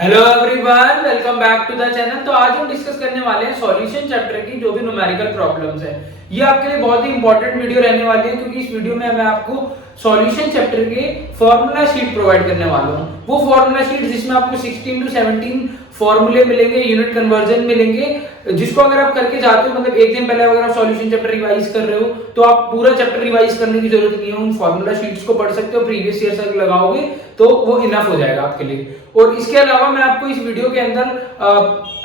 Hello everyone, welcome back to the channel. तो आज हम डिस्कस करने वाले हैं सॉल्यूशन चैप्टर की जो भी न्यूमेरिकल प्रॉब्लम्स है। ये आपके लिए बहुत ही इंपॉर्टेंट वीडियो रहने वाली है क्योंकि इस वीडियो में मैं आपको सॉल्यूशन चैप्टर के फॉर्मूला शीट प्रोवाइड करने वाला हूँ। वो फॉर्मूला शीट जिसमें आपको 16 to 17 फॉर्मूले मिलेंगे, यूनिट कन्वर्जन मिलेंगे, जिसको अगर आप करके जाते हो, मतलब एक दिन पहले अगर आप सॉल्यूशन चैप्टर रिवाइज कर रहे हो तो आप पूरा चैप्टर रिवाइज करने की जरूरत नहीं है। उन फॉर्मूला शीट्स को पढ़ सकते हो, प्रीवियस ईयर तक लगाओगे तो वो इनफ हो जाएगा आपके लिए। और इसके अलावा मैं आपको इस वीडियो के अंदर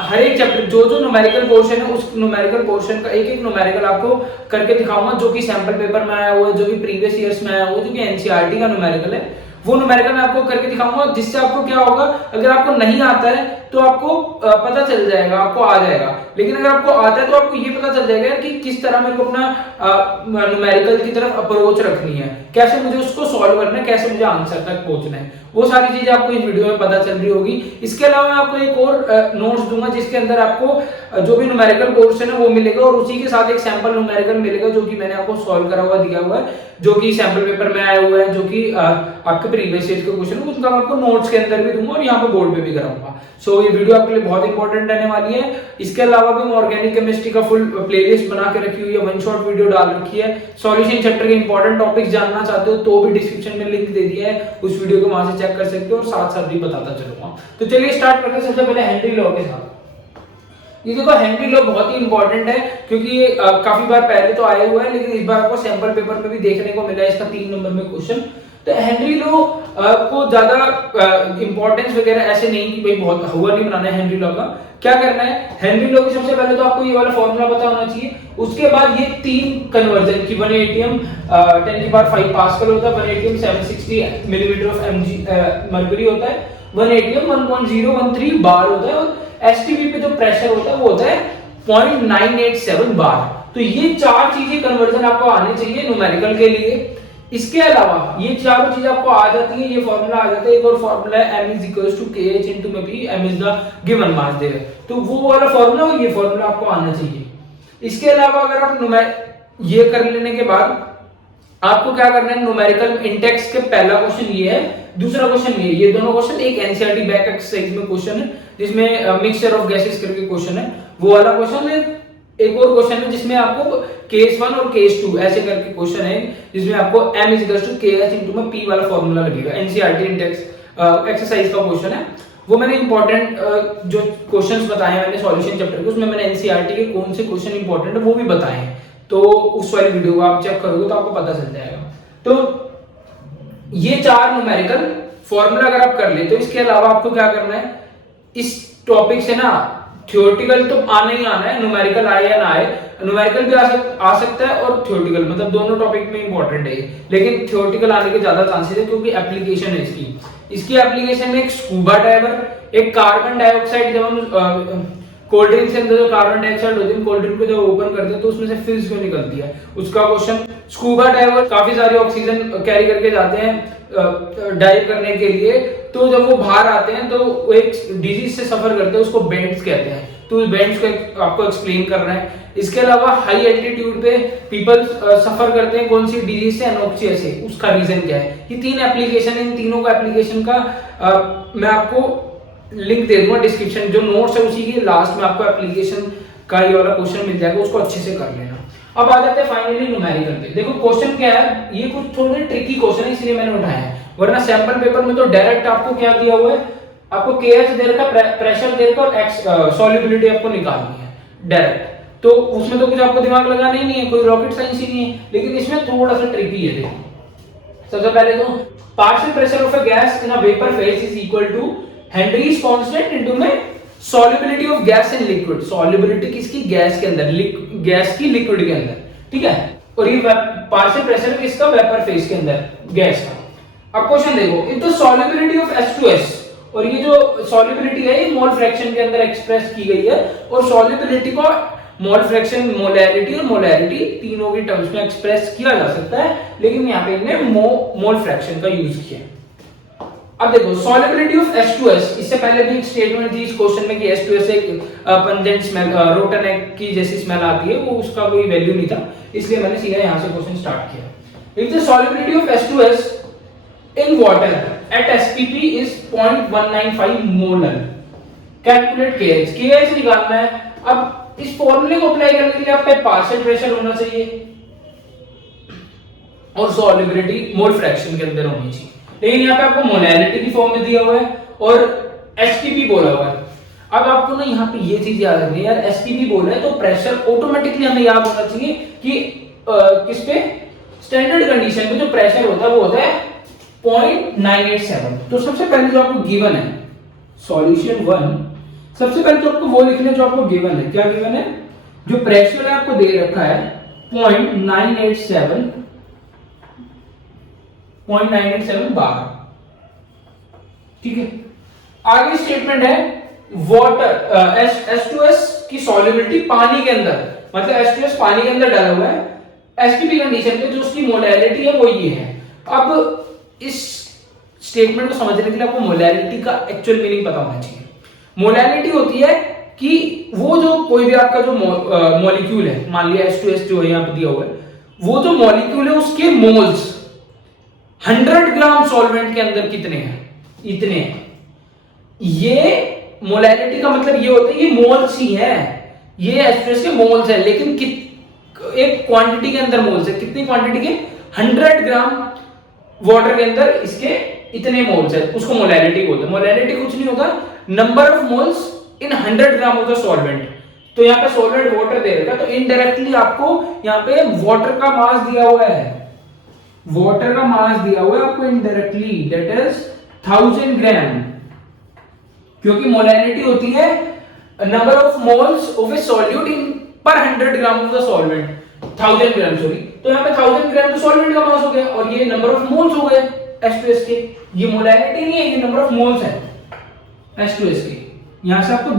हर एक चैप्टर जो न्यूमेरिकल पोर्शन है उस न्यूमेरिकल पोर्शन का एक एक न्यूमेरिकल आपको करके दिखाऊंगा जो कि सैंपल पेपर में आया हुआ है, जो कि प्रीवियस ईयर्स में आया हुआ है, जो कि एनसीईआरटी का न्यूमेरिकल है। वो न्यूमेरिकल मैं आपको करके दिखाऊंगा जिससे आपको क्या होगा, अगर आपको नहीं आता है तो आपको पता चल जाएगा, आपको आ जाएगा। लेकिन अगर आपको आता है तो आपको ये पता चल जाएगा कि किस तरह मेरे को अपना न्यूमेरिकल की तरफ अप्रोच रखनी है, कैसे मुझे उसको सॉल्व करना है, कैसे मुझे आंसर तक पहुंचना है। वो सारी चीजें आपको इस वीडियो में पता चल रही होगी। इसके अलावा मैं आपको एक और नोट्स दूंगा जिसके अंदर आपको जो भी न्यूमेरिकल पोर्शन है वो मिलेगा और उसी के साथ एक सैंपल न्यूमेरिकल मिलेगा जो कि मैंने आपको सॉल्व करा हुआ दिया हुआ है, जो कि सैंपल पेपर में आया हुआ है, जो कि आपके प्रीवियस ईयर के क्वेश्चन है, उसका मैं आपको नोट्स के अंदर भी दूंगा और यहाँ पे बोर्ड पे भी कराऊंगा। सो ये वीडियो आपके लिए बहुत इंपॉर्टेंट रहने वाली है। इसके अलावा भी मैं ऑर्गेनिक केमिस्ट्री का फुल प्लेलिस्ट बना के रखी हुई है, वन शॉट वीडियो डाल रखी है। सॉल्यूशन चैप्टर के इंपॉर्टेंट टॉपिक्स जानना चाहते हो तो भी डिस्क्रिप्शन में लिंक दे दिया है, उस वीडियो को वहां से चेक कर सकते हो और साथ साथ भी बताता चलूंगा। तो चलिए स्टार्ट करते हैं सबसे पहले हेनरी लॉ के साथ। ये देखो, हेनरी लॉ बहुत ही इंपॉर्टेंट है क्योंकि ये काफी बार पहले तो आया हुआ है लेकिन इस बार आपको सैंपल पेपर में भी देखने को मिला है इसका 3 नंबर में क्वेश्चन। तो हेनरी लॉ को ज्यादा इंपॉर्टेंस वगैरह ऐसे नहीं कि भाई बहुत हुआ नहीं बनाना है हेनरी लॉ का। क्या करना है, हेनरी लॉ की सबसे पहले तो आपको ये वाला फॉर्मूला पता होना चाहिए। उसके बाद ये 3 कन्वर्जन की 1 atm 10⁵ पास्कल होता है, 1 atm 760 मिलीमीटर ऑफ मर्क्यूरी होता है, 1 atm 1.013 बार होता है और एसटीपी पे जो प्रेशर होता है वो होता है 0.987 बार। तो ये 4 चीजें कन्वर्जन आपको आने चाहिए न्यूमेरिकल के लिए। इसके अलावा ये चारों चीजें आपको आ जाती है, ये फॉर्मूला आ जाता है। एक और फॉर्मूला है m = kh * m/p, m is the given mass there। तो वो वाला फॉर्मूला और ये फॉर्मूला आपको आना चाहिए। इसके अलावा अगर आप ये कर लेने के बाद आपको क्या करना है, न्यूमेरिकल इंडेक्स के पहला क्वेश्चन ये है, दूसरा क्वेश्चन ये दोनों क्वेश्चन एक एनसीईआरटी बैक एक्सरसाइज में क्वेश्चन है जिसमें मिक्सचर ऑफ गैसेस करके क्वेश्चन है, वो वाला क्वेश्चन है। एक और क्वेश्चन है जिसमें आपको केस 1 और केस 2 ऐसे करके क्वेश्चन है जिसमें आपको m = kh * p वाला फॉर्मूला लगेगा। एनसीईआरटी इंडेक्स एक्सरसाइज का क्वेश्चन है। वो मैंने इंपॉर्टेंट जो क्वेश्चंस बताए हैं मैंने सॉल्यूशन चैप्टर के, उसमें मैंने एनसीईआरटी के कौन से क्वेश्चन इंपॉर्टेंट है वो भी बताए हैं। तो उस वाली वीडियो को आप चेक करोगे तो आपको पता चल जाएगा। तो ये 4 न्यूमेरिकल फॉर्मूला अगर आप कर ले तो इसके अलावा आपको क्या करना है, इस टॉपिक से ना थ्योरेटिकल तो आना ही आना है, न्यूमेरिकल आए या ना आए, न्यूमेरिकल भी आ सकता है और थ्योरेटिकल, मतलब दोनों टॉपिक में इंपॉर्टेंट है। लेकिन थ्योरेटिकल आने के ज्यादा चांसेस है क्योंकि एप्लीकेशन है इसकी एप्लीकेशन में एक स्कूबा डाइवर, एक कार्बन डाइऑक्साइड, जब हम कोल्ड ड्रिंक के अंदर जो कार्बन डाइऑक्साइड होती है, कोल्ड ड्रिंक को जब ओपन करते हैं तो उसमें से फिल्स क्यों निकलती है, उसका क्वेश्चन। स्कूबा डाइवर काफी सारी ऑक्सीजन कैरी करके जाते हैं डाइव करने के लिए, तो जब वो बाहर आते हैं तो वो एक डिजीज से सफर करते हैं, उसको बेंड्स कहते हैं। तो बेंड्स को आपको एक्सप्लेन करना है। इसके अलावा हाई एल्टीट्यूड पे पीपल सफर करते हैं कौन सी डिजीज से, एनोक्सिया से, उसका रीजन क्या है। ये 3 एप्लीकेशन है, इन तीनों का एप्लीकेशन का मैं आपको लिंक दे दूंगा डिस्क्रिप्शन, जो नोट्स है उसी के लास्ट में आपको एप्लीकेशन का ये वाला क्वेश्चन मिल जाएगा, उसको अच्छे से कर लेना। अब आ जाते हैं फाइनली न्यूमेरिकल पे। देखो क्वेश्चन क्या है, ये कुछ थोड़े ट्रिकी क्वेश्चन है इसलिए मैंने उठाया है, वरना सैंपल पेपर में तो डायरेक्ट आपको क्या दिया हुआ है, आपको kh देर का प्रेशर देर का और x सॉल्युबिलिटी आपको निकालनी है डायरेक्ट। तो उसमें तो कुछ आपको दिमाग लगाना ही नहीं है, कोई रॉकेट साइंस ही नहीं है। लेकिन इसमें थोड़ा सा ट्रिकी है। देखो सबसे पहले तो partial pressure of a gas in a vapour phase is equal to Henry's constant into में solubility of gas in liquid. Solubility किसकी, गैस के अंदर, गैस की लिक्विड के अंदर, ठीक है। और ये पार्शियल प्रेशर किसका, वेपर फेज के अंदर, गैस का। अब क्वेश्चन देखो, if the solubility of H2S, और ये जो सॉल्युबिलिटी है ये मोल फ्रैक्शन के अंदर एक्सप्रेस की गई है, और सॉल्युबिलिटी को मोल फ्रैक्शन, मोलैरिटी और मोलैरिटी तीनों के टर्म्स में एक्सप्रेस किया जा सकता है, लेकिन यहाँ पे इन्हें मोल फ्रैक्शन का यूज किया। अब देखो सॉल्युबिलिटी ऑफ H2S, इससे पहले भी एक स्टेटमेंट थी इस क्वेश्चन में कि H2S एक पंजेंट स्मेल, रोटन एग की जैसी स्मेल आती है, वो उसका कोई वैल्यू नहीं था, इसलिए मैंने सीधा यहाँ से क्वेश्चन स्टार्ट किया। If the solubility of H2S in water at SPP is 0.195 molar. Calculate KH निकालना है। अब इस फॉर्मूले को अप्लाई करने के लिए आपका पार्शियल प्रेशर होना चाहिए और सॉल्युबिलिटी मोल फ्रैक्शन के अंदर होनी चाहिए, लेकिन यहाँ पे आपको मोलैरिटी की फॉर्म में दिया हुआ है और एसपीपी बोला हुआ है। अब आपको ना यहाँ पे ये चीज याद रखनी है यार, एसपीपी बोला है तो प्रेशर ऑटोमेटिकली हमें याद होना चाहिए कि किस पे, स्टैंडर्ड कंडीशन पे जो प्रेशर होता है वो होता है 0.987। तो सबसे पहले जो आपको गिवन है सॉल्यूशन 1, सबसे पहले तो आपको वो लिखना है जो आपको गिवन है। क्या गिवन है? जो प्रेशर है आपको दे रखा है 0.987 बार, ठीक है। आगे स्टेटमेंट है वाटर H2S की सॉल्युबिलिटी पानी के अंदर, मतलब H2S पानी के अंदर डाला हुआ है एसपीपी कंडीशन पे, जो उसकी मोलैरिटी है वो ये है। अब इस स्टेटमेंट को समझने के लिए आपको मोलैरिटी का एक्चुअल मीनिंग पता होना चाहिए। मोलैरिटी होती है कि वो जो कोई भी आपका जो मॉलिक्यूल है, मान लिया H2S जो है यहाँ पे दिया हुआ है, वो जो मॉलिक्यूल है उसके मोल्स 100 ग्राम सॉल्वेंट के अंदर कितने हैं, इतने हैं। ये मोलैरिटी का मतलब ये होता है ये मोल्स ही है, ये H2S के मोल्स है, लेकिन एक क्वांटिटी के अंदर मोल्स है। कितनी क्वांटिटी के? 100 ग्राम वाटर के अंदर इसके इतने मोल्स है, उसको मोलैरिटी बोलते हैं। मोलैरिटी कुछ नहीं होता, number of moles in 100 gram of the solvent. तो यहाँ पे सॉल्वेंट वाटर दे रखा है, तो इनडायरेक्टली आपको यहाँ पे वाटर का मास दिया हुआ है, वाटर का मास दिया हुआ है आपको इनडायरेक्टली, दैट इज 1000 ग्राम, क्योंकि मोलैरिटी होती है number of moles of A solute in पर 100 gram of the solvent, 1000 gram sorry. तो यहाँ पे 1000 ग्राम तो सॉल्वेंट का मास हो गया और ये नंबर ऑफ मोल्स हो गए H2S के। ये मोलैरिटी नहीं है, ये नंबर ऑफ मोल्स है H2S के। यहां से आपको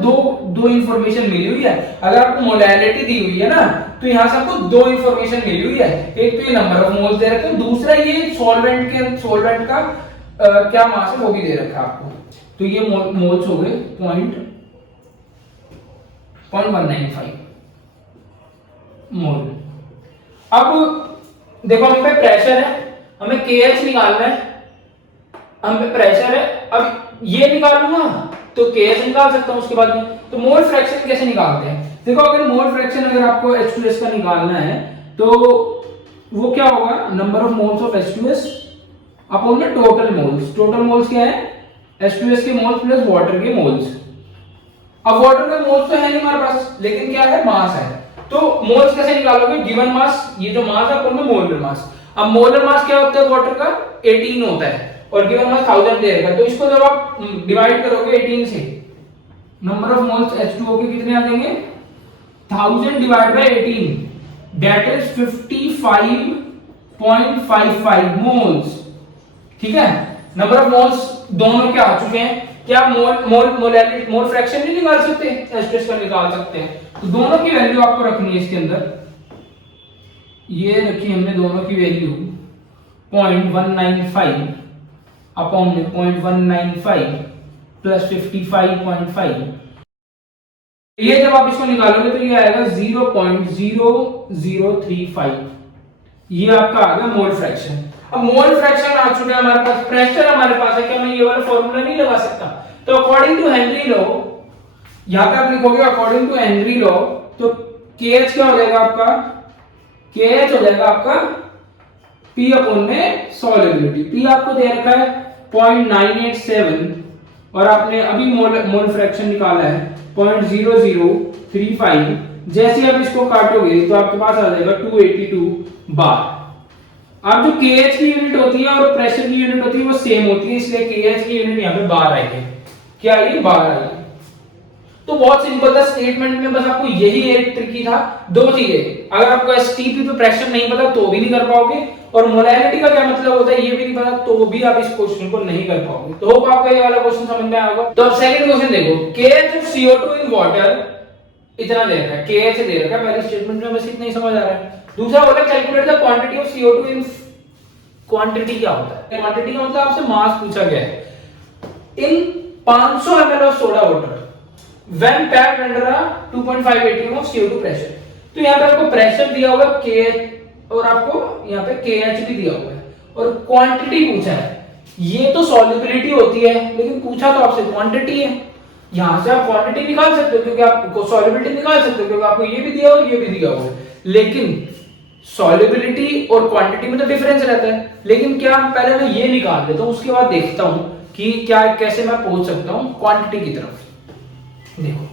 दो इंफॉर्मेशन मिली हुई है। अगर आपको मोलैरिटी दी हुई है ना, तो यहां से आपको दो इंफॉर्मेशन मिली हुई है, एक तो ये नंबर ऑफ मोल्स दे रखे हैं, दूसरा ये सॉल्वेंट का क्या मास है वो भी दे रखा है आपको। तो ये मोल्स हो गए 0.195 मोल। अब देखो हम पे प्रेशर है, हमें KH निकालना है, हम पे प्रेशर है। अब ये निकालूंगा तो KH निकाल सकता हूं उसके बाद में। तो मोल फ्रैक्शन कैसे निकालते हैं? देखो अगर मोल फ्रैक्शन अगर आपको H2S का निकालना है तो वो क्या होगा, number of moles of H2S upon में टोटल मोल्स। टोटल मोल्स क्या है? H2S के मोल्स प्लस वाटर के मोल्स। अब वाटर के मोल्स तो है नहीं हमारे पास, लेकिन क्या है, मास है। तो मोल्स कैसे निकालोगे? गिवन मास, ये जो मास है अपॉन में मोलर मास। अब मोलर मास क्या होता है वाटर का? 18 होता है और गिवन मास 1000 दे रखा है। तो इसको जब आप डिवाइड करोगे 18 से, नंबर ऑफ मोल्स H2O के कितने आ जाएंगे? 1000 divide by 18 that is 55.55 moles, ठीक है। नंबर ऑफ मोल्स दोनों क्या आ चुके हैं। क्या मोल फ्रैक्शन नहीं निकाल सकते? H2S का निकाल सकते हैं। तो दोनों की वैल्यू आपको रखनी है इसके अंदर। ये रखी हमने दोनों की वैल्यू 0.195 अपॉन में 0.195 प्लस 55.5। ये जब आप इसको निकालोगे तो ये आएगा 0.0035। ये आपका आ गया मोल फ्रैक्शन। अब मोल फ्रैक्शन आ चुका है हमारे पास, प्रेशर हमारे पास है, क्या मैं ये वाला फॉर्मूला नहीं लगा सकता? तो अकॉर्डिंग टू हेनरी लॉ, यहां पे आप लिखोगे अकॉर्डिंग टू हेनरी लॉ, तो KH क्या हो जाएगा आपका? KH हो जाएगा आपका P अपॉन में सॉल्युबिलिटी। P आपको दे रखा है 0.987 और आपने अभी मोल फ्रैक्शन निकाला है 0.0035। जैसे आप इसको काटोगे तो आपके पास आ जाएगा 282 बार। अब जो KH की यूनिट होती है और प्रेशर की यूनिट होती है वो सेम होती है, इसलिए KH की यूनिट यहाँ पे बार आएगी। क्या ये बार आएगी? तो बहुत सिंपल था स्टेटमेंट में, बस आपको यही एक ट्रिकी था। दो चीजें, अगर आपको एसटीपी पे प्रेशर नहीं पता तो भी नहीं कर पाओगे, और मोलैरिटी का क्या मतलब होता है ये भी नहीं पता तो भी आप इस क्वेश्चन को नहीं कर पाओगे। तो होप आपको ये वाला क्वेश्चन समझ में आया होगा। तो अब सेकंड क्वेश्चन देखो, KH of CO2 in water इतना दे रखा है, KH दे रखा है, पहले स्टेटमेंट में बस इतना ही समझ आ रहा है। दूसरा बोला calculate the quantity of CO2 in, quantity क्या होता है? क्वांटिटी का मतलब आपसे मास पूछा गया है। इन 500 ml of soda water when packed under a 2.5 atm of CO2 pressure। तो यहाँ पे आपको प्रेशर दिया हुआ है KH और आपको यहाँ पे KH भी दिया हुआ है और क्वांटिटी पूछा है ये तो सॉल्युबिलिटी होती है, लेकिन पूछा तो आपसे क्वांटिटी है। यहां से आप क्वांटिटी निकाल सकते हो क्योंकि आपको सॉल्युबिलिटी निकाल सकते हो क्योंकि आपको ये भी दिया हुआ है, ये भी दिया हुआ है। लेकिन सॉल्युबिलिटी और क्वांटिटी में तो डिफरेंस रहता है। लेकिन क्या पहले मैं ये निकाल लेता हूं, उसके बाद देखता हूं कि क्या कैसे मैं पहुंच सकता हूं क्वांटिटी की तरफ। देखो,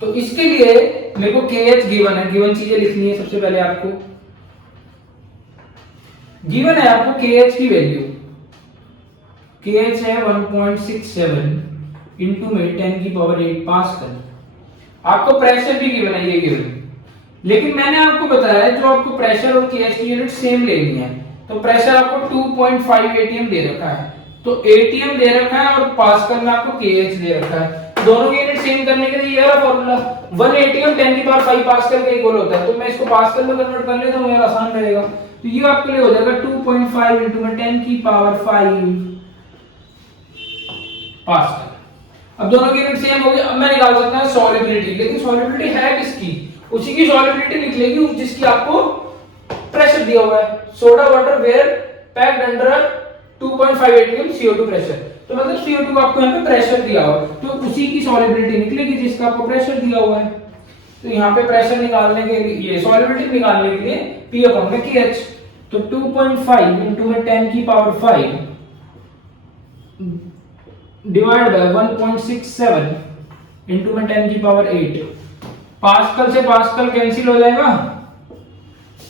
तो इसके लिए मेरे को KH गिवन है, गिवन चीजें लिखनी है। सबसे पहले आपको गिवन है, आपको KH की वैल्यू, KH है 1.67 इंटू में 10 की पावर 8 पास्कल। आपको प्रेशर भी गिवन है, ये गिवन। लेकिन मैंने आपको बताया जो आपको प्रेशर और KH की यूनिट सेम लेनी है। तो प्रेशर आपको 2.5 ATM दे रखा है, तो ATM दे रखा है और पास्कल में आपको KH दे रखा है। दोनों की यूनिट सेम करने के लिए ये रहा फॉर्मूला, 1 ATM 10 की पावर 5 पास्कल का इक्वल होता है। तो मैं इसको पास्कल में कन्वर्ट कर लेता हूं, मेरा आसान रहेगा। तो ये आपके लिए हो जाएगा 2.5 इंटू में 10 की पावर 5 पास्कल। अब दोनों की यूनिट सेम हो गई। अब मैं निकाल सकता हूं सॉल्युबिलिटी, लेकिन सॉल्युबिलिटी है किसकी? उसी की सॉल्युबिलिटी निकलेगी जिसकी आपको प्रेशर दिया हुआ है। Soda water where packed under 2.5 ATM CO2 pressure. तो मतलब CO2 को आपको यहाँ पे प्रेशर दिया हुआ है, तो उसी की सॉल्युबिलिटी निकलेगी जिसका आपको प्रेशर दिया हुआ है। तो यहाँ पे प्रेशर निकालने के लिए, ये सॉल्युबिलिटी निकालने के लिए P अपॉन में KH, तो 2.5 इंटू में 10 की पावर 5 डिवाइड बाय 1.67 इंटू में 10 की पावर 8। पास्कल से पास्कल कैंसिल हो जाएगा।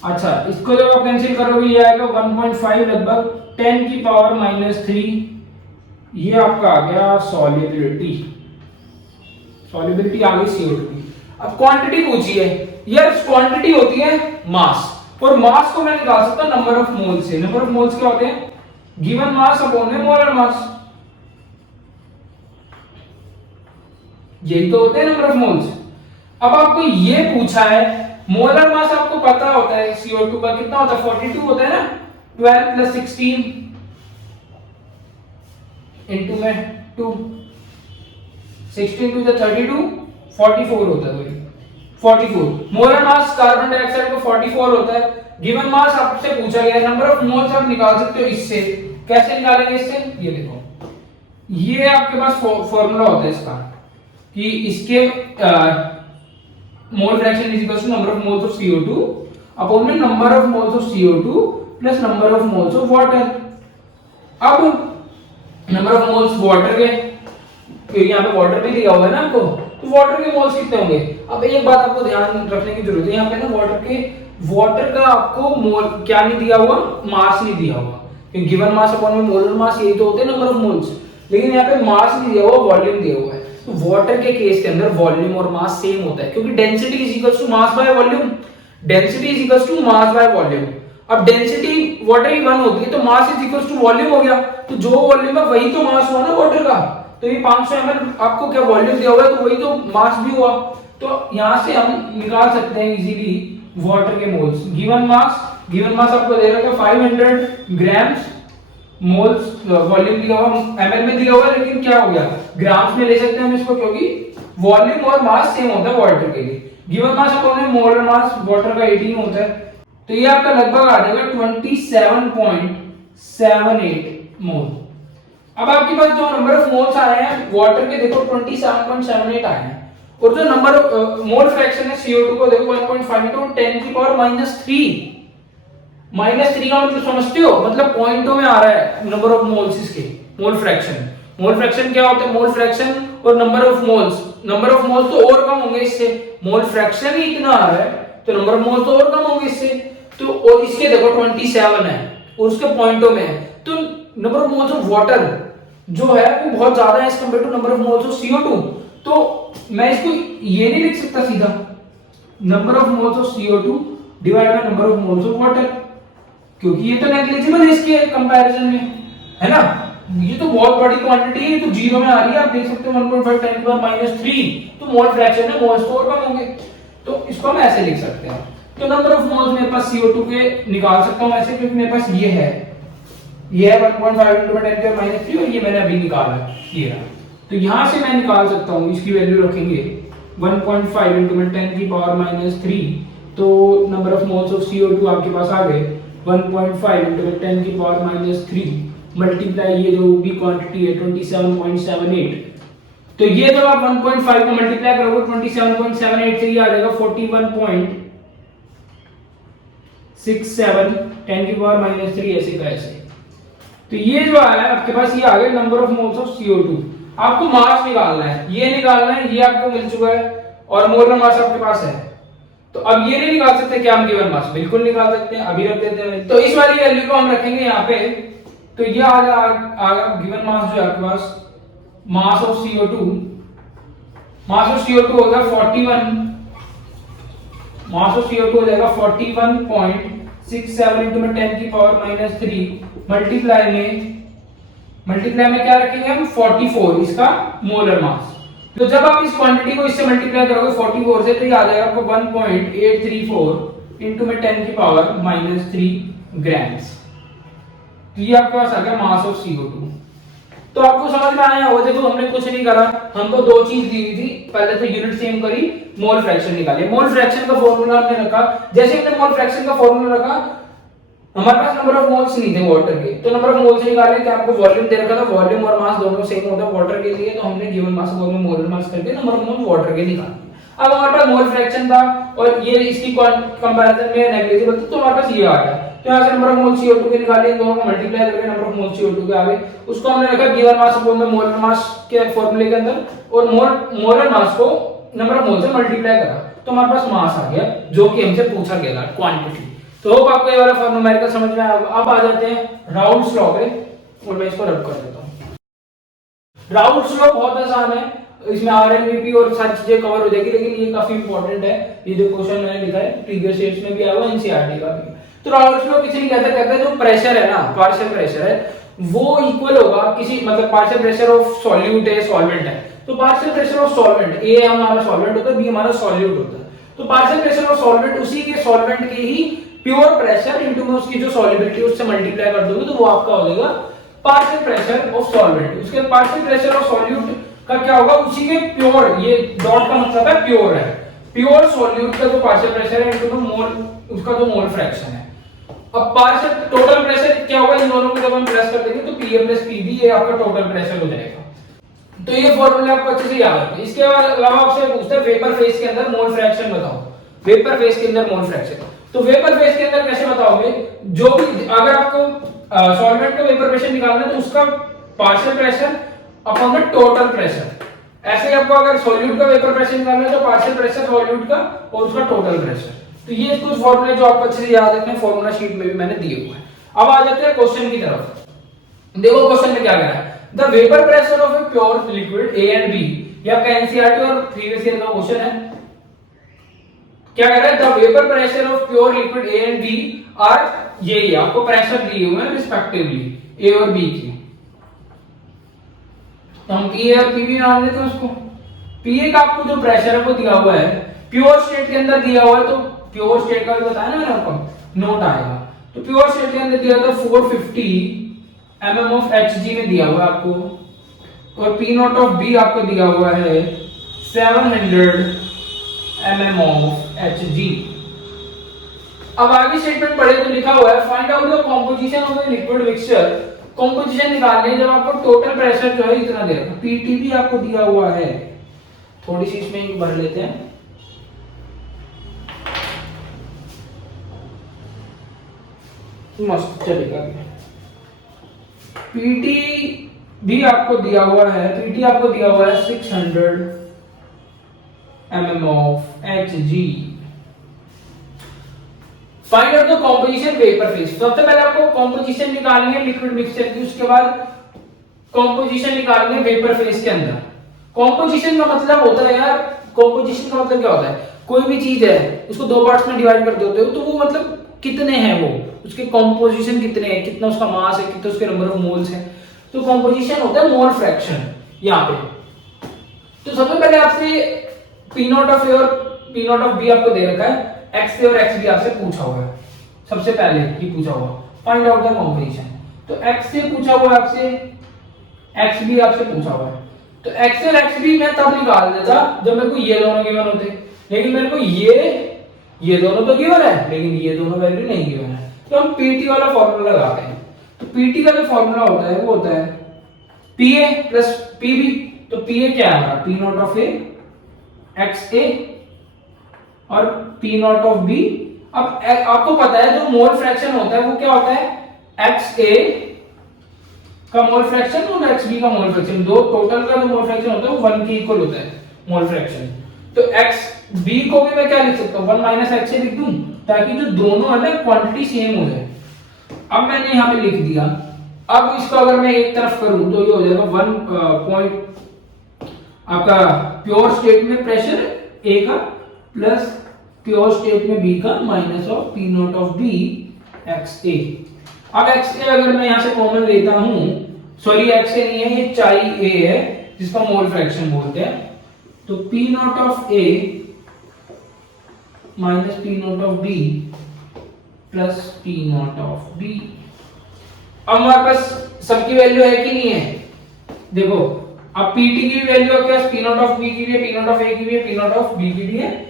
अच्छा, इसको जब आप कैंसिल करोगे ये आएगा 1.5 लगभग 10 की पावर -3। ये आपका आ गया सॉल्युबिलिटी। सॉल्युबिलिटी आ गई CO2 की। अब क्वांटिटी पूछी है यार, क्वांटिटी होती है मास, और मास को मैं निकाल सकता हूं नंबर ऑफ मोल से। नंबर ऑफ मोल्स क्या होते हैं? गिवन मास अपॉन में मोलर मास, यही तो होते हैं नंबर ऑफ मोल्स। अब आपको ये पूछा है, मोलर मास आपको पता होता है CO2 का कितना होता है, 42 होता है ना। 12 प्लस 16 इंटू में 2, 16 टू 32, 44 होता है। 44 मोलर मास कार्बन डाइऑक्साइड का 44 होता है। गिवन मास आपसे पूछा गया, नंबर ऑफ मोल्स आप निकाल सकते हो इससे। कैसे निकालेंगे इससे? ये देखो, ये आपके पास फॉर्मूला होता है इसका कि इसके mole fraction is equal to number of moles of CO2 upon में number of moles of CO2 plus number of moles of water. अब नंबर ऑफ मोल्स वाटर के, क्योंकि यहाँ पे वाटर भी दिया हुआ है ना आपको, तो वाटर के मोल्स कितने होंगे? अब एक बात आपको ध्यान रखने की जरूरत है, यहाँ पे ना वाटर का आपको मोल क्या नहीं दिया हुआ, मास नहीं दिया हुआ। क्योंकि गिवन मास अपॉन में मोलर मास यही तो होते हैं नंबर ऑफ मोल्स, लेकिन यहाँ पे मास नहीं दिया हुआ, वॉल्यूम दिया हुआ है। तो वाटर के केस के अंदर वॉल्यूम और मास सेम होता है, क्योंकि density is equals to mass by volume. Density is equals to mass by volume. अब डेंसिटी वाटर की 1 होती है, तो mass is equals to volume हो गया। तो जो वॉल्यूम है वही तो मास हुआ ना वाटर का। तो ये 500 ml आपको क्या वॉल्यूम दिया हुआ है, तो वही तो मास भी हुआ। तो यहां से हम निकाल सकते हैं इजीली वाटर के मोल्स। गिवन मास आपको दे रखा है 500 ग्राम्स, मोल्स वॉल्यूम दिया हुआ ml में दिया हुआ, लेकिन क्या हो गया, ग्राम्स में ले सकते हैं हम इसको, क्योंकि वॉल्यूम और मास सेम होता है वाटर के लिए। गिवन मास अपॉन में मोलर मास वाटर का 18 होता है। तो ये आपका लगभग आ जाएगा 27.78 मोल। अब आपके पास जो नंबर ऑफ मोल्स आए हैं वाटर के, देखो 27.78 आए हैं, और जो नंबर मोल फ्रैक्शन है CO2 को देखो 1.5 to 10 की पावर -3। -3 का मतलब समझते हो, मतलब पॉइंटों में आ रहा है नंबर ऑफ मोल्स इसके। मोल फ्रैक्शन क्या होता है? मोल फ्रैक्शन और नंबर ऑफ मोल्स तो और कम होंगे इससे। मोल फ्रैक्शन ही इतना आ रहा है तो नंबर ऑफ मोल्स तो और कम होंगे इससे। तो और इसके देखो 27 है और उसके पॉइंटों में है, तो number of moles of water जो है वो बहुत ज्यादा है as compare to number of moles of CO2। तो मैं इसको ये नहीं लिख सकता सीधा, number of moles of CO2 divide by number of moles of water, क्योंकि ये तो नेग्लिजिबल है इसके कंपैरिजन में, है ना। ये तो बहुत बड़ी क्वांटिटी है, तो जीरो में आ रही है, आप देख सकते हो 1.5 10 की पावर -3, तो मोल फ्रैक्शन है, मोल्स तो और कम होंगे। तो इसको हम ऐसे लिख सकते हैं। तो नंबर ऑफ मोल्स मेरे पास CO2 के निकाल सकता हूं ऐसे, क्योंकि मेरे पास ये है 1.5 × 10 की पावर -3 और ये मैंने अभी निकाला ये रहा। तो यहां से मैं निकाल सकता हूं, इसकी वैल्यू रखेंगे 1.5 × 10 की पावर -3, तो number of moles of CO2 आपके पास आ गए 1.5 × 10 की पावर -3 मल्टीप्लाई ये जो भी क्वांटिटी है 27.78, तो ये जब आप 1.5 को मल्टीप्लाई करोगे 27.78 से, ये आ जाएगा 41.67 10 की पावर -3 ऐसे का ऐसे। तो ये जो आया है आपके पास, ये आ गया number of moles of CO2। आपको मास निकालना है, ये निकालना है, ये आपको मिल चुका है और मोलर मास आपके पास है। तो अब ये नहीं निकाल सकते क्या हम गिवन मास? बिल्कुल निकाल सकते हैं, अभी रख देते हैं। तो इस वाली वैल्यू को हम रखेंगे यहाँ पे, तो ये आ गया गिवन मास जो है आपके पास, mass of CO2, mass of CO2 होगा 41, मास ऑफ CO2 हो जाएगा 41.67 इंटू में 10 की पावर -3 मल्टीप्लाई में क्या रखेंगे हम 44, इसका मोलर मास। तो जब आप इस क्वांटिटी को इससे मल्टीप्लाई करोगे 44 से, तो ये आ जाएगा आपको 1.834 इंटू में 10 की पावर -3 ग्राम्स। तो ये आपके पास आ गया मास ऑफ CO2। तो आपको समझ में आया होगा। देखो हमने कुछ नहीं करा, हमको दो चीज दी हुई थी, पहले तो यूनिट सेम करी, मोल फ्रैक्शन निकाले। मोल फ्रैक्शन का फॉर्मूला हमने रखा, जैसे हमने मोल फ्रैक्शन का फॉर्मूला रखा, हमारे पास नंबर ऑफ मोल्स नहीं थे वाटर के, तो नंबर ऑफ मोल्स निकाले थे। आपको वॉल्यूम दे रखा था, वॉल्यूम और मास दोनों सेम होता है वाटर के लिए, तो हमने गिवन मास को मोलर मास करके नंबर ऑफ मोल्स वाटर के निकाले। अब हमारे पास मोल फ्रैक्शन था और ये इसकी कंपैरिजन में नेग्लिजिबल था, तो हमारे पास ये आ गया। तो यहाँ से नंबर ऑफ मोल CO2 के निकाले, इन दोनों को मल्टीप्लाई करके नंबर ऑफ मोल CO2 के आ गए। उसको हमने रखा गिवन मास को मोलर मास के फॉर्मूले के अंदर, और मोलर मास को नंबर ऑफ मोल से मल्टीप्लाई करा, तो हमारे पास मास आ गया जो कि हमसे पूछा गया था, क्वांटिटी। तो होप आपको ये वाला फॉर्मूला न्यूमेरिकल समझ में आया। अब आ जाते हैं राउल्स लॉ पे, और मैं इसको रब कर देता हूँ। राउल्स लॉ बहुत आसान है, इसमें RMVP और सारी चीजें कवर हो जाएगी, लेकिन ये काफी इंपॉर्टेंट है। ये जो क्वेश्चन मैंने लिखा है प्रीवियस ईयर्स में भी आया हुआ, NCERT का भी। तो राउल्स लॉ किसी नहीं कहता है जो प्रेशर है ना, पार्शियल प्रेशर है, वो इक्वल होगा किसी, मतलब पार्शियल प्रेशर ऑफ सॉल्यूट है, सॉल्वेंट है, तो partial pressure of solvent, A हमारा सॉल्वेंट होता है, B हमारा सॉल्यूट होता है। तो पार्शियल प्रेशर ऑफ सॉल्वेंट उसी के सॉल्वेंट के ही प्योर प्रेशर इनटू में उसकी जो सॉल्युबिलिटी उससे मल्टीप्लाई कर दोगे, तो वो आपका हो जाएगा पार्शियल प्रेशर ऑफ सॉल्वेंट। उसके पार्शियल प्रेशर ऑफ सॉल्यूट का क्या होगा, उसी के प्योर, ये डॉट का मतलब है प्योर है, प्योर सॉल्यूट का जो पार्शियल प्रेशर है इनटू मोल, उसका जो मोल फ्रैक्शन है। अब पार्शियल टोटल प्रेशर क्या होगा, इन दोनों को जब हम प्लस कर देंगे तो PA + PB ये आपका टोटल प्रेशर हो जाएगा। तो ये फॉर्मूला आपको अच्छे से याद रखना। इसके अलावा आपसे पूछते हैं वेपर फेज के अंदर मोल फ्रैक्शन बताओ, वेपर फेज के अंदर मोल फ्रैक्शन। तो वेपर फेज के अंदर कैसे बताओगे, जो भी अगर आपको सॉल्वेंट का वेपर प्रेशर निकालना है तो उसका partial pressure upon the total pressure. ऐसे ही आपको अगर सॉल्यूट का वेपर प्रेशर निकालना है तो पार्शियल प्रेशर सॉल्यूट का और उसका टोटल प्रेशर। तो ये कुछ फॉर्मूले जो आपको अच्छे से याद रखने, फॉर्मूला शीट में भी मैंने दिए हुए हैं। अब आ जाते हैं क्वेश्चन की तरफ। देखो क्वेश्चन में क्या कह रहा है, the vapour pressure of a pure liquid A and B, ये आपका NCERT और प्रीवियस ईयर का क्वेश्चन है। क्या कह रहा है, the vapour pressure of pure liquid A and B are, ये आपको प्रेशर दिए हुए हैं रिस्पेक्टिवली A और B की। तो हम PA और PB मान लेते हैं उसको। PA का आपको जो प्रेशर है वो दिया हुआ है, प्योर स्टेट के अंदर दिया हुआ है, तो प्योर स्टेट का भी बताया ना मैंने आपको, नोट आएगा। तो प्योर स्टेट के अंदर दिया था 450 mm ऑफ Hg में दिया हुआ है आपको, और P नॉट ऑफ B आपको दिया हुआ है 700 mm ऑफ Hg। अब आगे स्टेटमेंट पढ़े तो लिखा हुआ है find out the composition of the liquid mixture. Composition निकालने है जब आपको टोटल प्रेशर जो है इतना दे रखा, PT भी आपको दिया हुआ है, थोड़ी सी इसमें एक भर लेते हैं। मस्त चलेगा। PT भी आपको दिया हुआ है, PT आपको दिया हुआ है 600 mm of Hg। Find out the composition vapour phase. सबसे पहले आपको कंपोजिशन निकालनी है लिक्विड मिक्सचर की, उसके बाद कंपोजिशन निकालनी है वेपर फेज के अंदर। कंपोजिशन का मतलब होता है यार, कंपोजिशन का मतलब क्या होता है, कोई भी चीज है उसको दो पार्ट्स में डिवाइड कर देते हो, तो वो मतलब कितने हैं, वो उसके कंपोजिशन कितने हैं, कितना उसका मास है, कितना उसके नंबर ऑफ मोल्स है। तो कंपोजिशन होता है मोल फ्रैक्शन यहाँ पे। तो सबसे पहले आपसे P नॉट ऑफ A और P नॉट ऑफ B आपको दे रखा है, X से और X भी आपसे पूछा हुआ है, सबसे पहले ही पूछा हुआ फाइंड आउट द कंपोजिशन। तो X से पूछा हुआ है आपसे, X भी आपसे पूछा हुआ है। तो X और X भी मैं तब निकाल देता जब मेरे को ये दोनों गिवन होते, लेकिन मेरे को ये दोनों तो गिवन है, लेकिन ये दोनों वैल्यू नहीं गिवन है। तो हम PT वाला फॉर्मूला लगाते हैं। तो पीटी का जो फॉर्मूला होता है वो होता है पीए प्लस पीबी। तो पीए क्या है हमारा, P naught of A X A और पी नॉट ऑफ बी। अब आपको पता है जो मोल फ्रैक्शन होता है वो क्या होता है, एक्स ए का मोल फ्रैक्शन और एक्स बी का मोल फ्रैक्शन, दो टोटल का जो मोल फ्रैक्शन होता है वो 1 के इक्वल होता है मोल फ्रैक्शन। तो एक्स बी को भी मैं क्या लिख सकता हूँ, 1 माइनस एक्स ए लिख दूं, ताकि जो दोनों है ना क्वांटिटी सेम हो जाए। अब मैंने यहाँ पे लिख दिया। अब इसको अगर मैं एक तरफ करूं तो ये हो जाएगा 1 पॉइंट आपका प्योर स्टेट में प्रेशर ए का प्लस प्योर स्टेट में बी का minus of P naught of B X A. अब एक्स ए अगर मैं यहां से कॉमन लेता हूं, सॉरी एक्स ए नहीं है ये चाई ए है जिसका मोल फ्रैक्शन बोलते हैं, तो P naught of A minus P naught of B plus P naught of B. अब हमारे पास सबकी वैल्यू है कि नहीं है, देखो अब पीटी की वैल्यू क्या है, पी नॉट ऑफ बी की भी है, पी नॉट ऑफ ए की भी है, पी नॉट ऑफ बी की भी है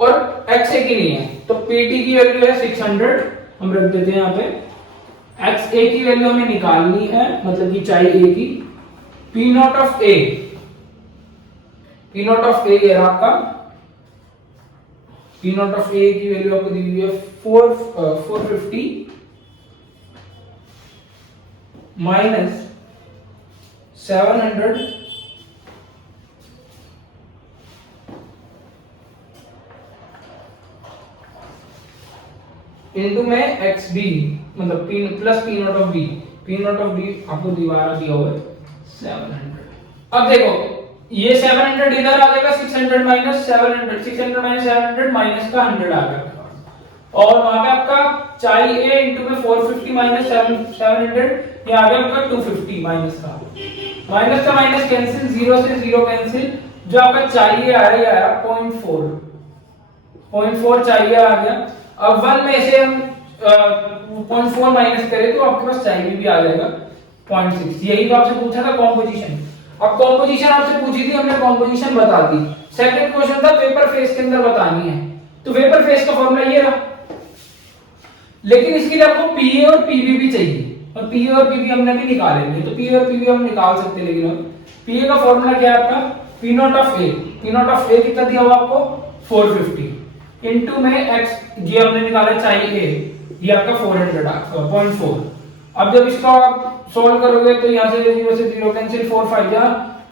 और एक्स ए की नहीं है। तो पीटी की वैल्यू है 600, हम रख देते हैं यहाँ पे। एक्स ए की वैल्यू हमें निकालनी है, मतलब कि चाहे ए की। P naught of A, P naught of A है आपका, पी नॉट ऑफ ए की वैल्यू आपको दी हुई है 450 माइनस 700 इंटू में एक्स बी, मतलब P plus P naught of B. P naught of B आपको दीवार दिया हुआ है 700। अब देखो ये 700 इधर आ जाएगा, 600 माइनस 700, 600 माइनस 700 माइनस का 100 आ गया और वहां पे आपका चाहिए ए इंटू में 450 माइनस 700, ये आ गया आपका 250 माइनस का माइनस कैंसिल, 0 से 0 कैंसिल, जो आपका चाहिए आ रही है 0.4 चाहिए आ गया। अब 1 में से हम 0.4 माइनस करें तो आपके पास चाहिए भी आ जाएगा 0.6। यही तो आपसे पूछा था कॉम्पोजिशन। अब कॉम्पोजिशन आपसे पूछी थी, हमने कॉम्पोजिशन बता दी। सेकंड क्वेश्चन था वेपर फेज के अंदर बतानी है, तो वेपर फेज का फॉर्मूला ये रहा, लेकिन इसके लिए आपको पीए और पीबी भी चाहिए और पीए और पीबी हमने भी निकालेंगे, तो पीए और पीबी हम निकाल सकते हैं। लेकिन अब पीए का फॉर्मूला क्या है आपका, P naught of A, P naught of A कितना दिया हुआ आपको 450 इनटू में एक्स, ये हमने निकाला चाहिए ए, ये आपका 400.4। अब जब इसको आप सोल्व करोगे तो यहां से 0 से 0 कैंसिल, 4 5 या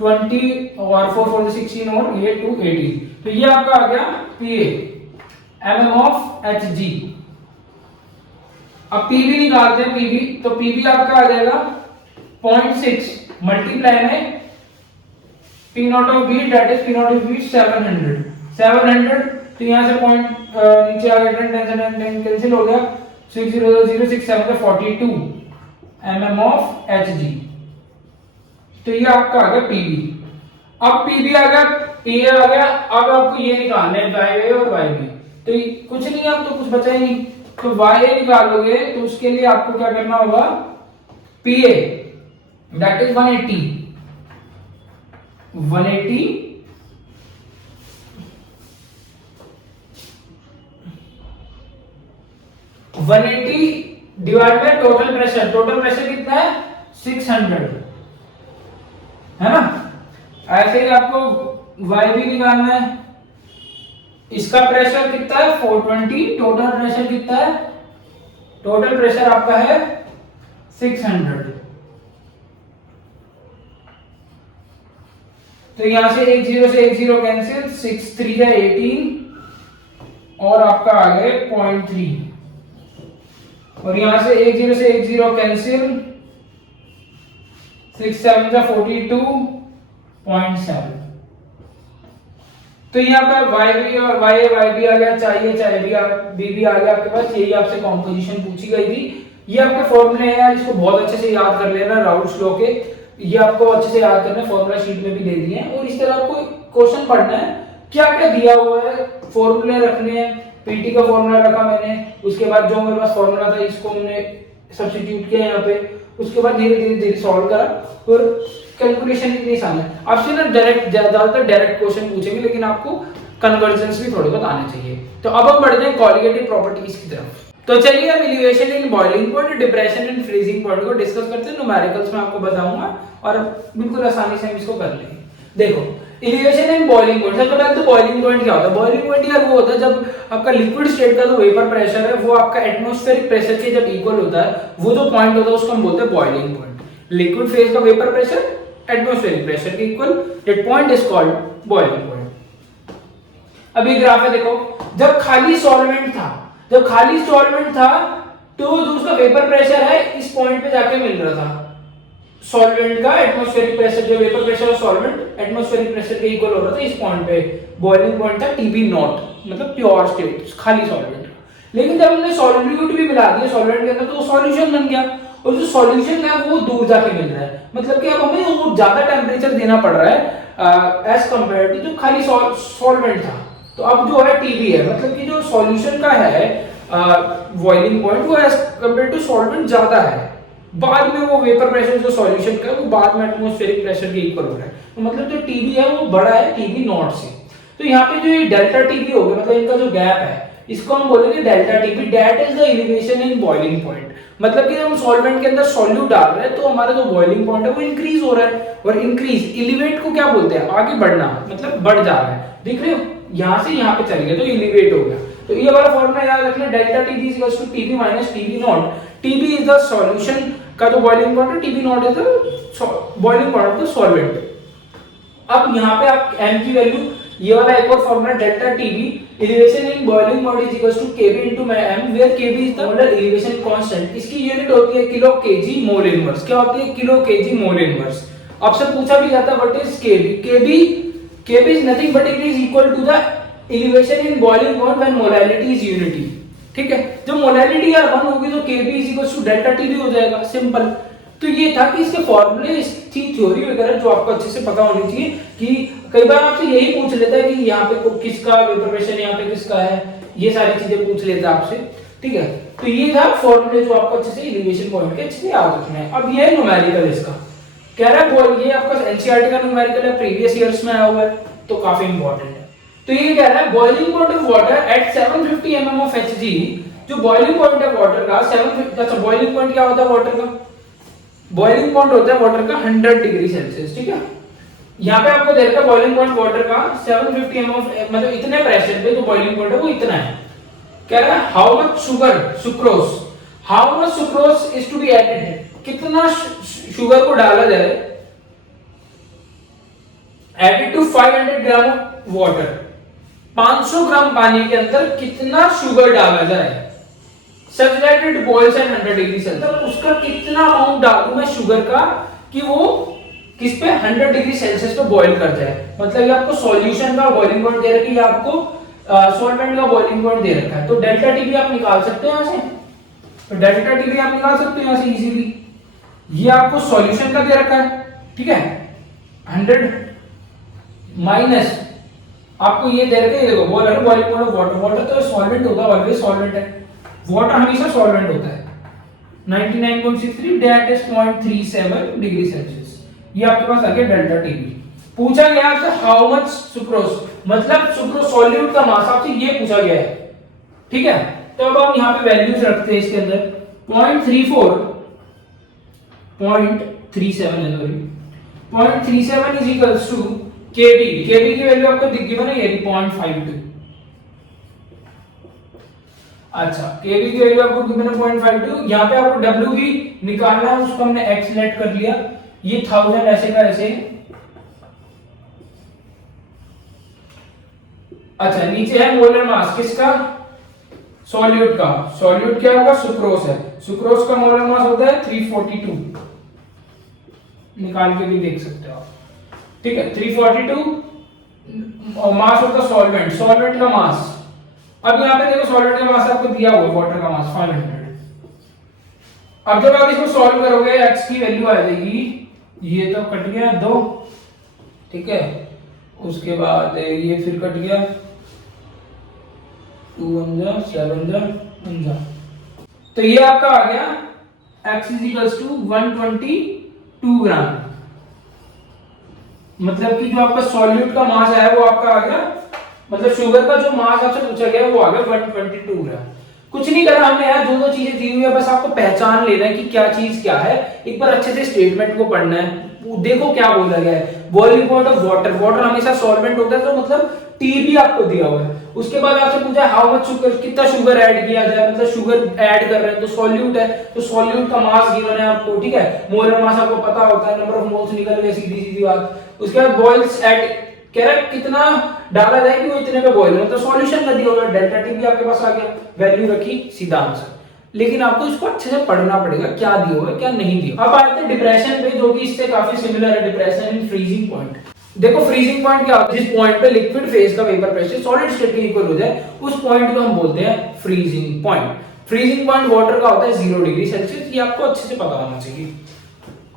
20 और 4 4 16 और ये 280, तो ये आपका आ गया पीए mm ऑफ hg। अब पीबी निकालते हैं, पीबी तो पीबी आपका आ जाएगा 0.6 मल्टीप्लाई में P naught of B, that is P naught of B 700, तो यहां से पॉइंट नीचे आ गया, 10 कैंसिल हो गया, 6 0 0 6 7 42 mm ऑफ hg। तो ये आपका आ गया पीबी। अब पीबी आ गया, पीए आ गया, अब आपको ये निकालना है वाई और वाई बी, तो कुछ नहीं, अब तो कुछ बचा ही नहीं, तो वाई निकालोगे तो उसके लिए आपको क्या करना होगा, PA that is 180 divide by total pressure. Total pressure कितना है 600 है ना। ऐसे ही आपको वाई भी निकालना है, इसका प्रेशर कितना है 420, टोटल प्रेशर कितना है, टोटल प्रेशर आपका है 600। तो यहां से 1 0 से 1 0 कैंसिल, 6 3 है 18 और आपका आ गया 0.3 और यहां से 1 0 से 1 0 कैंसिल, 6 7 जा 42.7। तो यहाँ पर वाई भी और वाई भी आ गया, चाहिए बी भी आ गया आपके पास। यही आपसे कॉम्पोजिशन पूछी गई थी। ये आपके फॉर्मूले हैं यार, इसको बहुत अच्छे से याद कर लेना, राउल्स लॉ के ये आपको अच्छे से याद करना है, फॉर्मूला शीट में भी दे दिए हैं। और इस तरह आपको क्वेश्चन पढ़ना है, क्या क्या दिया हुआ है, फॉर्मूले रखने हैं। पीटी का फॉर्मूला रखा मैंने, उसके बाद जो मेरे पास फॉर्मूला था इसको हमने सब्स्टिट्यूट किया यहाँ पे, उसके बाद धीरे धीरे सॉल्व करा और कैलकुलेशन इतनी आसान है। आपसे ना डायरेक्ट, ज्यादातर डायरेक्ट क्वेश्चन पूछेंगे, लेकिन आपको कन्वर्जन्स भी थोड़े बहुत आने चाहिए। तो अब हम बढ़ते हैं कॉलिगेटिव प्रॉपर्टीज की तरफ। तो चलिए अब elevation in boiling point, depression in freezing point को डिस्कस करते हैं। न्यूमेरिकल्स में आपको बताऊंगा और बिल्कुल आसानी से हम इसको कर लेंगे। देखो एलिवेशन इन बॉइलिंग पॉइंट, सबसे पहले तो बॉइलिंग पॉइंट क्या होता है? बॉइलिंग पॉइंट यार वो होता है जब आपका लिक्विड स्टेट का जो वेपर प्रेशर है वो आपका एटमॉस्फेरिक प्रेशर के जब इक्वल होता है, वो जो पॉइंट होता है उसको हम बोलते हैं बॉइलिंग पॉइंट। लिक्विड फेज का वेपर प्रेशर एटमॉस्फेरिक प्रेशर के equal, that point is called boiling point. अब ये ग्राफ है, देखो जब खाली सॉल्वेंट था, तो जो उसका वेपर प्रेशर है इस पॉइंट पे जाके मिल रहा था। सॉल्वेंट का एटमॉस्फेरिक प्रेशर, जो वेपर प्रेशर और सॉल्वेंट एटमॉस्फेरिक प्रेशर के इक्वल हो रहा था इस पॉइंट पे। बॉइलिंग पॉइंट था टीबी नॉट, मतलब प्योर स्टेट, खाली सॉल्वेंट। लेकिन जब हमने सॉल्यूट भी मिला दिया सॉल्वेंट के अंदर तो वो सॉल्यूशन बन गया, और जो सॉल्यूशन है वो दूर जाके मिल रहा है। मतलब कि अब हमें वो ज्यादा टेम्परेचर देना पड़ रहा है एज कंपेयर टू जो खाली सॉल्वेंट था। तो अब जो है टीबी है, मतलब कि जो सॉल्यूशन का है बॉइलिंग पॉइंट वो एज कंपेयर टू सॉल्वेंट ज्यादा है। बाद में वो वेपर प्रेशर जो सॉल्यूशन का है वो बाद में एटमॉस्फेरिक प्रेशर के इक्वल हो रहा है। तो मतलब जो टीबी है वो बड़ा है टीबी नॉट से। तो यहाँ पे जो ये डेल्टा टीबी हो गया, मतलब इनका जो गैप है इसको हम बोलेंगे delta TB, that is the elevation in boiling point. मतलब कि जब हम सॉल्वेंट के अंदर सॉल्यूट डाल रहे हैं तो हमारा जो बॉइलिंग पॉइंट है वो इंक्रीज हो रहा है। और इंक्रीज, एलिवेट को क्या बोलते हैं? आगे बढ़ना, मतलब बढ़ जा रहा है। देख रहे हो यहाँ से यहाँ पे चले गए तो एलिवेट हो गया। तो ये वाला फॉर्मूला याद रखना, delta TB is equal to TB minus TB naught. TB is the solution का जो बॉइलिंग पॉइंट है, TB naught is the boiling point of the solvent. अब यहाँ पे आप m की वैल्यू, ये वाला एक और formula delta TB elevation in boiling point is equal to kb into m, where kb is the molar elevation constant. इसकी यूनिट होती है किलो केजी मोल इनवर्स। क्या होती है? Kilo KG mole inverse. आपसे पूछा भी जाता है what is kb is nothing but it is equal to the elevation in boiling point when molarity is unity. ठीक है, जब मोलैरिटी यार 1 होगी तो kb is equal to delta TB हो जाएगा, सिंपल। तो ये था कि इसके फॉर्मूले, इसकी थ्योरी वगैरह जो आपको अच्छे से पता होनी चाहिए। कि कई बार आपसे यही पूछ लेता है कि यहाँ पे किसका वेपर प्रेशर, यहाँ पे किसका है, ये सारी चीजें पूछ लेता है आपसे। ठीक है, तो ये था फॉर्मूले जो आपको अच्छे से एलिवेशन पॉइंट के अच्छे से याद रखना है। अब ये है न्यूमेरिकल, इसका कह रहा है ये आपका एनसीईआरटी का न्यूमेरिकल है, प्रीवियस ईयर्स में आया हुआ है, तो काफी इंपॉर्टेंट है। तो ये कह रहा है boiling point of water at 750 mm of Hg। जो बॉइलिंग पॉइंट है वाटर का 750, अच्छा बॉइलिंग पॉइंट क्या होता है वाटर का? बॉइलिंग पॉइंट होता है वाटर का 100 डिग्री सेल्सियस। ठीक है, यहाँ पे आपको दे रखा है बॉइलिंग पॉइंट वाटर का 750 mm ऑफ, मतलब इतने प्रेशर पे जो बॉइलिंग पॉइंट है वो इतना है। कह रहा है how much sucrose is to be added, कितना शुगर को डाला जाए added to 500 gram of water. 500 gram पानी के अंदर कितना शुगर डाला जाए such that it boils at 100 degree Celsius. तो उसका कितना अमाउंट डालूं मैं शुगर का कि वो किस पे 100 डिग्री सेल्सियस पे बॉईल कर जाए। मतलब ये आपको सॉल्यूशन का बॉइलिंग पॉइंट दे रखा है, ये आपको सॉल्वेंट का बॉइलिंग पॉइंट दे रखा है। तो डेल्टा टीबी आप निकाल सकते हो यहाँ से, तो डेल्टा टीबी आप निकाल सकते हो यहाँ से इजीली। ये आपको सॉल्यूशन का दे रखा है, ठीक है, 100 माइनस आपको ये दे रखा है, देखो boiling point of water. Water तो सॉल्वेंट होता है, ऑलवेज सॉल्वेंट है, वाटर हमेशा सॉल्वेंट होता है। 99.63 दैट इज 0.37 डिग्री सेल्सियस। ये आपके पास आ गया डेल्टा टीबी। पूछा गया आपसे हाउ मच सुक्रोज, मतलब सुक्रोज सॉल्यूट का मास आपसे ये पूछा गया है। ठीक है, तो अब हम यहाँ पे वैल्यूज रखते हैं इसके अंदर 0.34 0.37 है, sorry 0.37 is equals to kb। kb की वैल्यू आपको दिख गई ना, ये 0.52। अच्छा, kb की वैल्यू आपको गिवन है 0.52। यहाँ पे आपको w भी निकालना है, उसको हमने x लेट कर लिया, ये 1000 ऐसे का ऐसे। अच्छा, नीचे है मोलर मास किसका? सॉल्यूट का। सॉल्यूट क्या होगा? सुक्रोज है। सुक्रोज का मोलर मास होता है 342, निकाल के भी देख सकते हो आप। ठीक है, 342 और मास होता है सॉल्वेंट, सॉल्वेंट का मास। अब यहाँ पे देखो सॉल्वेंट का मास आपको दिया हुआ है, वाटर का मास 500। अब जब आप इसको सॉल्व करोगे x की वैल्यू आ जाएगी, ये तो कट गया 2, ठीक है, उसके बाद ये फिर कट गया 2 1 7 1। तो ये आपका आ गया x = 122 ग्राम। मतलब कि जो आपका सॉल्यूट का मास है वो आपका आ गया, मतलब शुगर का जो मास आपसे पूछा गया वो आ गया 122 ग्राम। कुछ नहीं करा हमने यार, जो दो चीजें दी हुई है बस आपको पहचान लेना है कि क्या चीज क्या है। एक बार अच्छे से स्टेटमेंट को पढ़ना है, देखो क्या बोला गया है। Boiling point of water, water हमेशा सॉल्वेंट होता है, तो मतलब टी भी आपको दिया हुआ है। उसके बाद आपसे पूछा हाउ मच शुगर, कितना शुगर ऐड किया जाए, मतलब शुगर ऐड कर रहे हैं तो सॉल्यूट है, तो सॉल्यूट का मास गिवन है आपको, ठीक है। मोलर मास आपको पता होता है, नंबर ऑफ मोल्स निकल गए, सीधी सीधी बात। उसके बाद बॉइल्स ऐड कह रहा है कितना डाला जाए कि वो इतने पे बॉईल हो, मतलब सॉल्यूशन का दिया हुआ है, डेल्टा टी भी आपके पास आ गया, वैल्यू रखी, सीधा आंसर। लेकिन आपको इसको अच्छे से पढ़ना पड़ेगा, क्या दिया हुआ है क्या नहीं दिया। अब आते हैं डिप्रेशन पे, जो कि इससे काफी सिमिलर है, डिप्रेशन इन फ्रीजिंग पॉइंट। देखो फ्रीजिंग पॉइंट क्या होता है, जिस पॉइंट पे लिक्विड फेज का वेपर प्रेशर सॉलिड स्टेट के इक्वल हो जाए, उस पॉइंट को हम बोलते हैं freezing point. Freezing point water का होता है 0 डिग्री सेल्सियस, ये आपको अच्छे से पता होना चाहिए।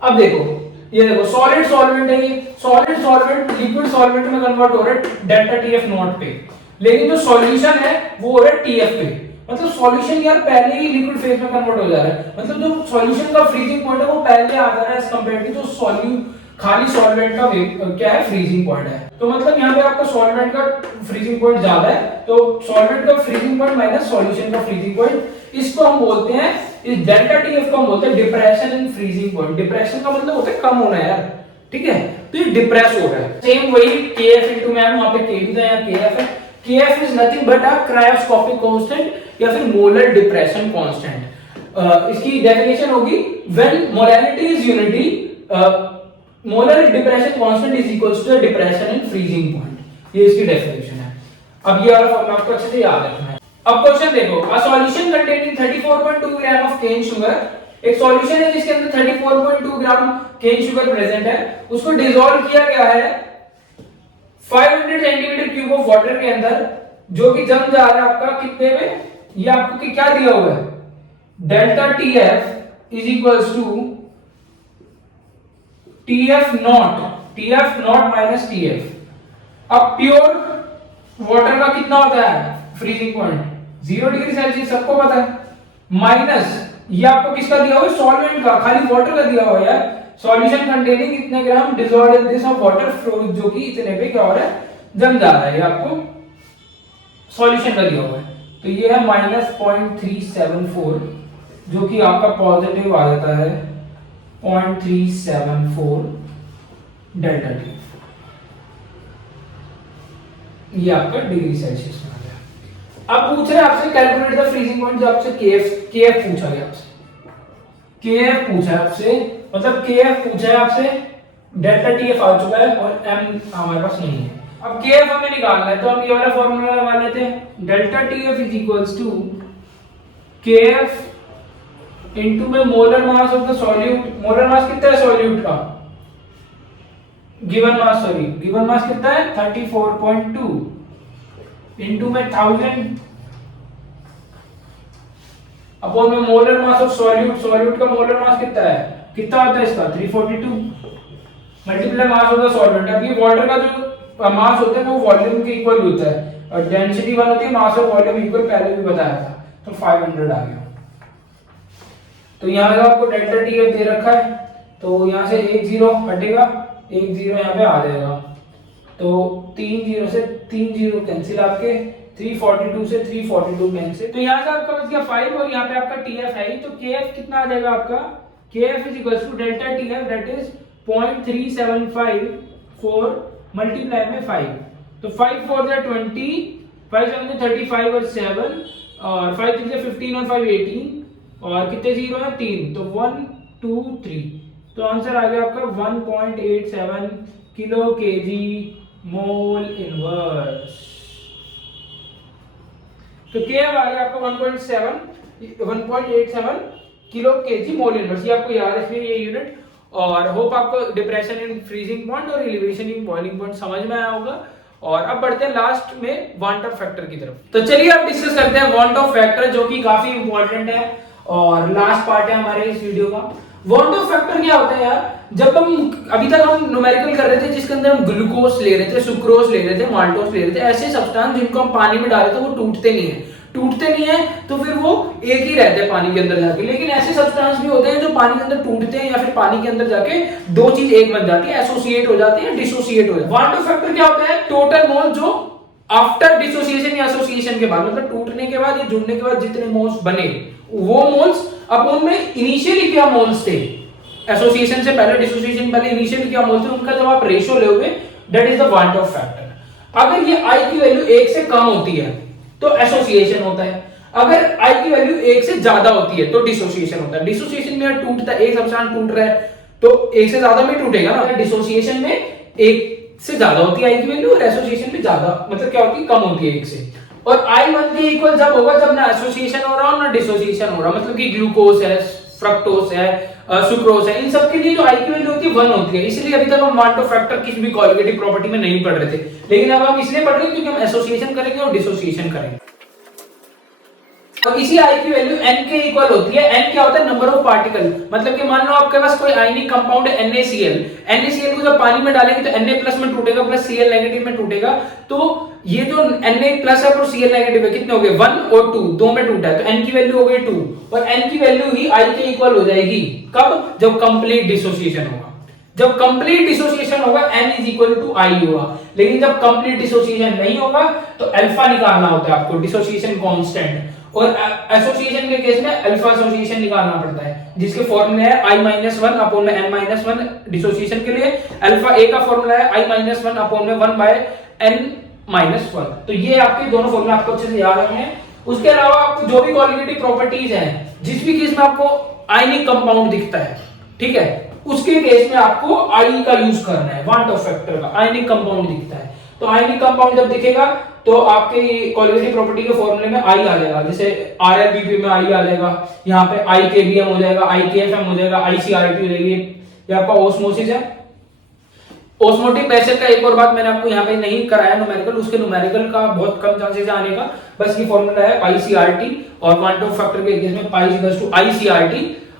अब देखो ये देखो सॉलिड सॉल्वेंट है, ये सॉलिड सॉल्वेंट लिक्विड सॉल्वेंट में कन्वर्ट हो रहा है डेल्टा टीएफ नॉट पे, लेकिन जो सॉल्यूशन है वो हो रहा है टीएफ पे। मतलब सॉल्यूशन यार पहले ही लिक्विड फेज में कन्वर्ट हो जा रहा है, मतलब जो सॉल्यूशन का फ्रीजिंग पॉइंट है वो पहले आ जा रहा है एज कंपेयर टू जो खाली सॉल्वेंट का क्या है फ्रीजिंग पॉइंट है। तो मतलब यहाँ पे आपका सॉल्वेंट का फ्रीजिंग पॉइंट ज्यादा है, तो सॉल्वेंट का फ्रीजिंग पॉइंट माइनस सॉल्यूशन का फ्रीजिंग पॉइंट, इसको हम बोलते हैं, इस डेल्टा टीएफ को हम बोलते हैं depression in freezing point. Depression का मतलब होता है कम होना यार, ठीक है, तो ये डिप्रेस हो रहा है। सेम वही केएफ इनटू में वहां पे के भी था, यहाँ केएफ है। KF is nothing but a cryoscopic constant या फिर मोलर डिप्रेशन कांस्टेंट। इसकी डेफिनेशन होगी when molarity is unity, molar depression constant is equals to depression in freezing point. ये इसकी डेफिनेशन है। अब ये वाला फॉर्मूला आपको अच्छे से याद रखना है। अब क्वेश्चन देखो, a solution containing 34.2 gram of cane sugar, एक सॉल्यूशन है जिसके अंदर 34.2 ग्राम केन शुगर प्रेजेंट है, उसको डिसॉल्व किया गया है 500 सेंटीमीटर क्यूब ऑफ वाटर के अंदर, जो कि जम जा रहा है आपका कितने में, ये आपको क्या दिया हुआ है, delta TF is equals to TF naught minus TF. अब प्योर वाटर का कितना होता है फ्रीजिंग पॉइंट 0 डिग्री सेल्सियस, सबको पता है, माइनस ये आपको किसका दिया हुआ है, सॉल्वेंट का, खाली वाटर का दिया हुआ है यार, सॉल्यूशन कंटेनिंग इतने gram dissolved in this of water flow, जो कि इतने पे क्या हो रहा है, जम जा रहा है, ये आपको सॉल्यूशन का दिया हुआ है। तो ये है -0.374, जो कि आपका पॉजिटिव आ जाता है 0.374 डेल्टा टी, ये आपका डिग्री सेल्सियस में आ गया। अब पूछ रहे हैं आपसे कैलकुलेट द फ्रीजिंग पॉइंट, जो आपसे केएफ पूछा गया, आपसे केएफ पूछा है आपसे, मतलब केएफ पूछा है आपसे, डेल्टा टीएफ आ चुका है और एम हमारे पास नहीं है। अब केएफ हमें निकालना है, तो हम ये वाला फॉर्मूला लगा लेते हैं, delta TF is equals to KF into में molar mass of the solute. Molar mass कितना है सॉल्यूट का, गिवन मास कितना है 34.2 इनटू में 1000 अपॉन में मोलर मास ऑफ सॉल्यूट का मोलर मास कितना है, कितना होता है इसका 342 multiply mass of the solvent. अब ये वाटर का जो मास होता है वो वॉल्यूम के इक्वल होता है और डेंसिटी 1 होती है, मास ऑफ वॉल्यूम इक्वल, पहले भी बताया था, तो 500 आ गया। तो यहां का आपको डेल्टा टीएफ दे रखा है, तो यहां से एक जीरो हटेगा, एक जीरो यहाँ पे आ जाएगा, तो 3 जीरो से 3 जीरो कैंसिल, आपके 342 से 342 कैंसिल, तो यहाँ से आपका बच गया 5 और यहाँ पे आपका टीएफ है ही, तो केएफ कितना आ जाएगा आपका, KF is equals to delta TF that is 0.3754 multiply में 5, तो 5 4 जा 20, 5 7 जा 35 और 7 और 5 3 जा 15 और 5 18 और कितने जीरो है 3, तो 1 2 3, तो आंसर आ गया आपका 1.87 किलो केजी मोल इनवर्स। तो केएफ आ गया आपका 1.87 किलो केजी मोल इनवर्स, ये आपको याद रखिए ये यूनिट। और होप आपको डिप्रेशन इन फ्रीजिंग पॉइंट और एलिवेशन इन बॉइलिंग पॉइंट समझ में आया होगा। और अब बढ़ते हैं लास्ट में वांट ऑफ फैक्टर की तरफ। तो चलिए अब डिस्कस करते हैं वांट ऑफ फैक्टर, जो कि काफी इंपॉर्टेंट है और लास्ट पार्ट है हमारे इस वीडियो का। वांट ऑफ फैक्टर क्या होता है यार, जब हम अभी तक हम न्यूमेरिकल कर रहे थे जिसके अंदर हम ग्लूकोज ले रहे थे, सुक्रोज ले रहे थे, माल्टोज ले रहे थे, ऐसे सब्सटेंस जिनको हम पानी में डाले थे वो टूटते नहीं है, तो फिर वो एक ही रहते हैं पानी के अंदर जाके। लेकिन ऐसे सब्सटेंस भी होते हैं जो पानी के अंदर टूटते हैं या फिर पानी के अंदर जाके दो चीज एक बन जाती है, एसोसिएट हो जाती है, डिसोसिएट हो जाती है। वांट ऑफ फैक्टर क्या होता है, टोटल मोल जो आफ्टर डिसोसिएशन या एसोसिएशन के बाद, मतलब टूटने के बाद या जुड़ने के बाद जितने मोल्स बने, वो मोल्स अब उनमें इनिशियली क्या मोल्स थे, एसोसिएशन से पहले, डिसोसिएशन पहले इनिशियली क्या मोल्स थे, उनका जब आप रेशियो लोगे, that is the one of factor. अगर ये आई की वैल्यू 1 से कम होती है तो एसोसिएशन होता है, अगर आई की वैल्यू 1 से ज्यादा होती है तो डिसोसिएशन होता है। डिसोसिएशन में टूटता है, एक सब्सटेंस टूट रहा है तो 1 से ज्यादा में टूटेगा ना। डिसोसिएशन में 1 से ज्यादा होती है आई की वैल्यू, और एसोसिएशन में ज्यादा, मतलब क्या होती है, कम होती है 1 से। और I1 के इक्वल जब होगा जब ना एसोसिएशन हो रहा हो ना डिसोसिएशन हो रहा, मतलब कि ग्लूकोज है, फ्रक्टोज है, सुक्रोज है, इन सब के लिए जो आई की वैल्यू होती है 1 होती है। इसलिए अभी तक हम वन टू फैक्टर किसी भी कोलिगेटिव प्रॉपर्टी में नहीं पढ़ रहे थे, लेकिन अब हम इसलिए पढ़ रहे हैं क्योंकि हम एसोसिएशन करेंगे और डिसोसिएशन करेंगे। और इसी आई की वैल्यू n के इक्वल होती है। n क्या होता है, नंबर ऑफ पार्टिकल, मतलब कि मान लो आपके पास कोई आयनिक कंपाउंड है NaCl, NaCl को जब पानी में डालेंगे तो Na प्लस में टूटेगा प्लस Cl नेगेटिव में टूटेगा, तो ये जो Na प्लस है और Cl नेगेटिव है कितने हो गए, 1 और 2, दो में टूटा है, तो n की वैल्यू हो गई 2, और n की वैल्यू ही i के इक्वल हो जाएगी कब, जब कंप्लीट डिसोसिएशन होगा। जब कंप्लीट डिसोसिएशन होगा n is equal to i होगा, लेकिन जब कंप्लीट डिसोसिएशन नहीं होगा तो अल्फा निकालना होता है आपको, डिसोसिएशन कांस्टेंट। और एसोसिएशन के केस में अल्फा एसोसिएशन निकालना पड़ता है, जिसके फॉर्मूले है i-1 अपॉन में n-1 डिसोसिएशन के लिए। अल्फा a का फॉर्मूला है i-1 अपॉन में 1 बाय n-1। तो ये आपके दोनों फॉर्मूले आपको अच्छे से याद रखने हैं। उसके अलावा आपको जो भी कोलिगेटिव प्रॉपर्टीज हैं, जिस भी केस में आपको आयनिक कंपाउंड दिखता है, ठीक है, उसके केस में आपको I का यूज करना है, वन ऑफ फैक्टर का। आयनिक कंपाउंड दिखता है तो आयनिक कंपाउंड जब दिखेगा तो आपके कोलिगेटिव प्रॉपर्टी के फॉर्मूले में I आ जाएगा, जैसे RLBP में I आ जाएगा, यहाँ पे IKBM हो जाएगा, IKFM हो जाएगा, ICRT हो जाएगी। ये आपका ओस्मोसिस है। ओस्मोटिक प्रेशर का एक और बात मैंने आपको यहाँ पे नहीं कराया न्यूमेरिकल, उसके न्यूमेरिकल का बहुत कम चांसेस है आने का, बस ये फॉर्मूला है पाई-CRT, और क्वांटम फैक्टर के केस में पाई=ICRT।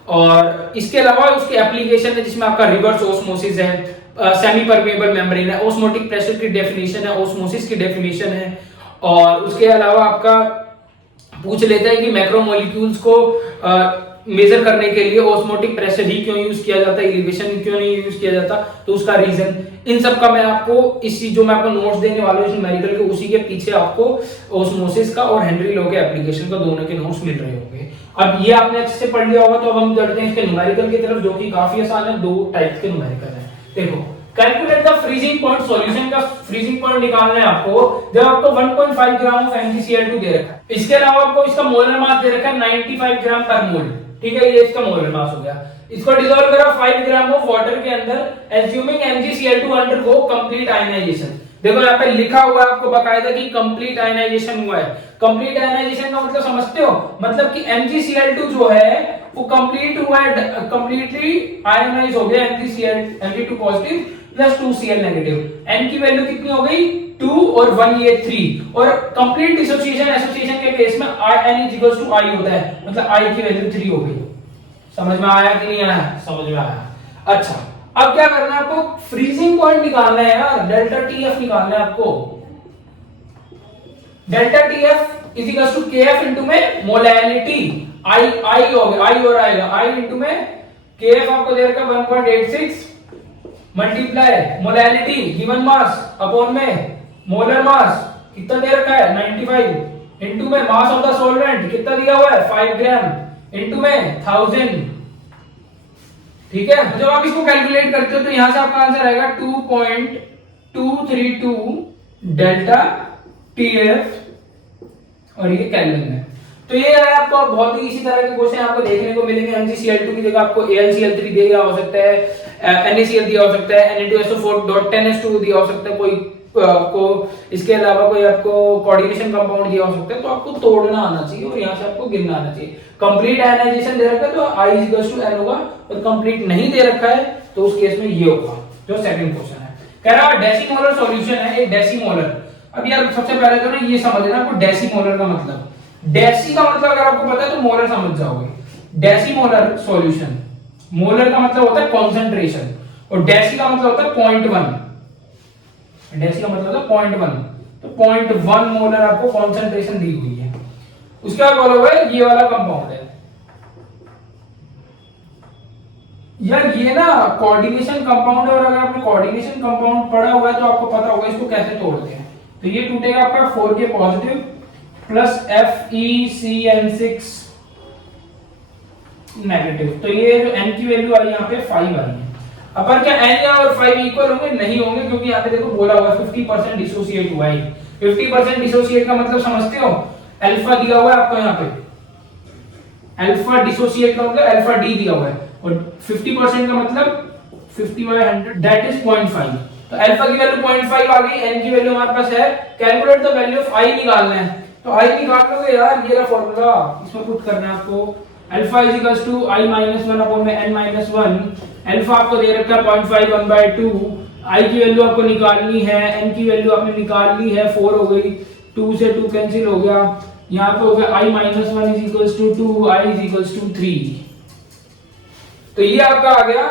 और इसके अलावा उसके एप्लीकेशन है जिसमें आपका रिवर्स ओस्मोसिस है, सेमी परमेबल मेम्ब्रेन है, ओस्मोटिक प्रेशर की डेफिनेशन है, ओस्मोसिस की डेफिनेशन है। और उसके अलावा आपका पूछ लेता है कि मैक्रोमोलिक्यूल्स को मेजर करने के लिए ओस्मोटिक प्रेशर ही क्यों यूज किया जाता है, एलिवेशन क्यों नहीं यूज किया जाता, तो उसका रीजन, इन सब का मैं आपको इसी जो मैं आपको नोट्स देने वाला हूं न्यूमेरिकल के, उसी के पीछे आपको ओस्मोसिस का और हेनरी लॉ के एप्लीकेशन का दोनों के नोट्स मिल रहे होंगे। अब ये आपने अच्छे से पढ़ लिया होगा, तो अब हम चलते हैं इसके न्यूमेरिकल की तरफ, जो कि काफी आसान है। 2 टाइप के न्यूमेरिकल है। देखो, calculate the freezing point, solution का फ्रीजिंग पॉइंट निकालना है आपको जब आपको 1.5 ग्राम ऑफ MgCl2 दे रखा है। इसके अलावा आपको इसका मोलर मास दे रखा है 95 ग्राम पर मोल, ठीक है, ये इसका मोलर मास हो गया। इसको डिसॉल्व करो 5 ग्राम ऑफ वाटर के अंदर, assuming MgCl2 undergo complete ionization. देखो यहाँ पे लिखा हुआ है आपको बकायदा कि कंप्लीट आयनाइजेशन हुआ है। कंप्लीट आयनाइजेशन का मतलब समझते हो, मतलब कि MgCl2 जो है वो कंप्लीट हुआ है, कंप्लीटली आयनाइज हो गया Mg2 positive plus 2Cl negative. n की वैल्यू कितनी हो गई, 2 और 1 ये 3। और कंप्लीट डिसोसिएशन एसोसिएशन के केस में n = I होता है, मतलब I की वैल्यू 3 हो गई। समझ में आया कि नहीं आया? समझ में आया। अच्छा, अब क्या करना है आपको, फ्रीजिंग पॉइंट निकालना है यार, डेल्टा TF निकालना है आपको। Delta TF is KF into में मोलैलिटी, I हो गया, I और आएगा, I इनटू में KF आपको दे रखा 1.86 multiply molality given mass upon में मोलर मास कितना दे रखा है 95 इनटू में मास ऑफ द सॉल्वेंट कितना दिया हुआ है 5 ग्राम इनटू में 1000। ठीक है, जब आप इसको कैलकुलेट करते हो तो यहां से आपका आंसर आएगा 2.232 डेल्टा TF और ये केल्विन में। तो ये है आपको बहुत ही इसी तरह के क्वेश्चन आपको देखने को मिलेंगे। MgCl2 की जगह आपको AlCl3 दिया हो सकता है, NaCl दिया हो सकता है, Na2SO4.10H2 दिया हो सकता है, कोई को इसके अलावा कोई आपको कोऑर्डिनेशन कंपाउंड दिया हो सकता है। तो आपको तोड़ना आना चाहिए और यहाँ से आपको गिनना आना चाहिए। कंप्लीट आयनाइजेशन दे रखा है तो I N होगा, और कंप्लीट नहीं दे रखा है तो उस केस में ये होगा, जो सेकंड क्वेश्चन है। कह रहा है डेसीमोलर सॉल्यूशन है, एक डेसीमोलर। अब यार सबसे पहले तो ना ये समझना आपको डेसीमोलर का मतलब, डेसी का मतलब अगर आपको पता है तो मोलर समझ जाओगे। डेसीमोलर सॉल्यूशन, मोलर का मतलब होता है कंसंट्रेशन और डेसी का मतलब होता है 0.1। डेसी का मतलब होता है 0.1, तो 0.1 मोलर आपको कंसंट्रेशन दी हुई है। उसके बाद बोला हुआ है ये वाला कंपाउंड है यार, ये ना कोऑर्डिनेशन कंपाउंड है, और अगर आपने कोऑर्डिनेशन कंपाउंड पढ़ा हुआ है तो आपको पता होगा इसको कैसे तोड़ते हैं। तो ये टूटेगा आपका 4k positive plus FeCN6 negative. तो ये जो n की वैल्यू आई यहाँ पे 5 आई है। अपन क्या n या और 5 इक्वल होंगे? नहीं होंगे, क्योंकि यहाँ पे देखो बोला हुआ 50% डिसोसिएट हुआ है। 50% डिसोसिएट का मतलब समझते हो? अल्फा दिया हुआ है आपको यहाँ पे, अल्फा डिसोसिएट का मतलब अल्फा डी दिया हुआ है, और 50% का मतलब 50/100 दैट इज 0.5। तो अल्फा की वैल्यू 0.5 आ गई, n की वैल्यू हमारे पास है। Calculate the value of i निकालना है, तो i निकाल लोगे यार, ये रहा फार्मूला, इसमें पुट करना है आपको। Alpha is equals to i - 1 upon में n - 1। अल्फा आपको दे रखा है 0.5 1/2। i की वैल्यू आपको निकालनी है, n की वैल्यू आपने निकाल ली है, 4 हो गई, 2 से 2 कैंसिल हो गया, यहाँ पे हो गया i - 1 is equals to 2, i is equals to 3। तो ये आपका आ गया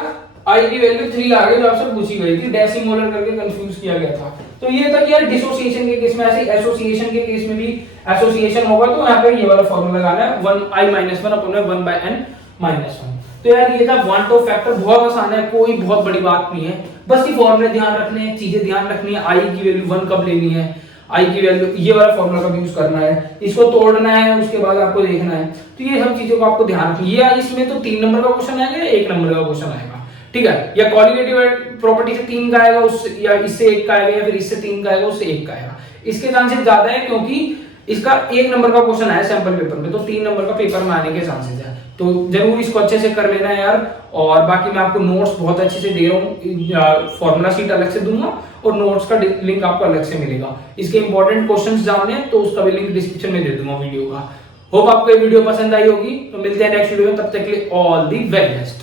i की वैल्यू 3 आ गई, जो आपसे पूछी गई थी, डेसिमोलर करके कंफ्यूज किया गया था। तो ये था कि यार डिसोसिएशन के केस में, ऐसे एसोसिएशन के केस में भी एसोसिएशन होगा, तो यहाँ पे ये वाला फॉर्मूला लगाना है 1i - 1 अपॉन 1/n - 1। तो यार ये था वन टॉप फैक्टर, बहुत आसान है, कोई बहुत बड़ी बात नहीं है, बस ये फॉर्मूले ध्यान रखने हैं, चीजें ध्यान रखनी है। i की वैल्यू 1 कब लेनी है, i की वैल्यू ये वाला फॉर्मूला कब यूज करना है, इसको तोड़ना है, उसके बाद आपको देखना है। तो ये सब चीजों को आपको ध्यान रखना है। ये इसमें तो 3 नंबर का क्वेश्चन आएगा या 1 नंबर का क्वेश्चन आएगा, ठीक है, या कॉलिगेटिव प्रॉपर्टी से 3 का आएगा, उस या इससे 1 का आएगा, या फिर इससे 3 का आएगा, उससे 1 का आएगा। इसके चांसेस ज्यादा है, क्योंकि इसका 1 नंबर का क्वेश्चन आया सैंपल पेपर में, तो 3 नंबर का पेपर में आने के चांसेस है। तो जरूर इसको अच्छे से कर लेना है यार। और बाकी मैं आपको नोट्स बहुत अच्छे से दे रहा हूँ, फॉर्मूला शीट अलग से दूंगा और नोट्स का लिंक आपको अलग से मिलेगा। इसके इंपॉर्टेंट क्वेश्चंस जानने हैं तो उसका भी लिंक डिस्क्रिप्शन में दे दूंगा वीडियो का। होप आपको ये वीडियो पसंद आई होगी। तो मिलते हैं नेक्स्ट वीडियो में, तब तक के लिए ऑल दी वेरी बेस्ट।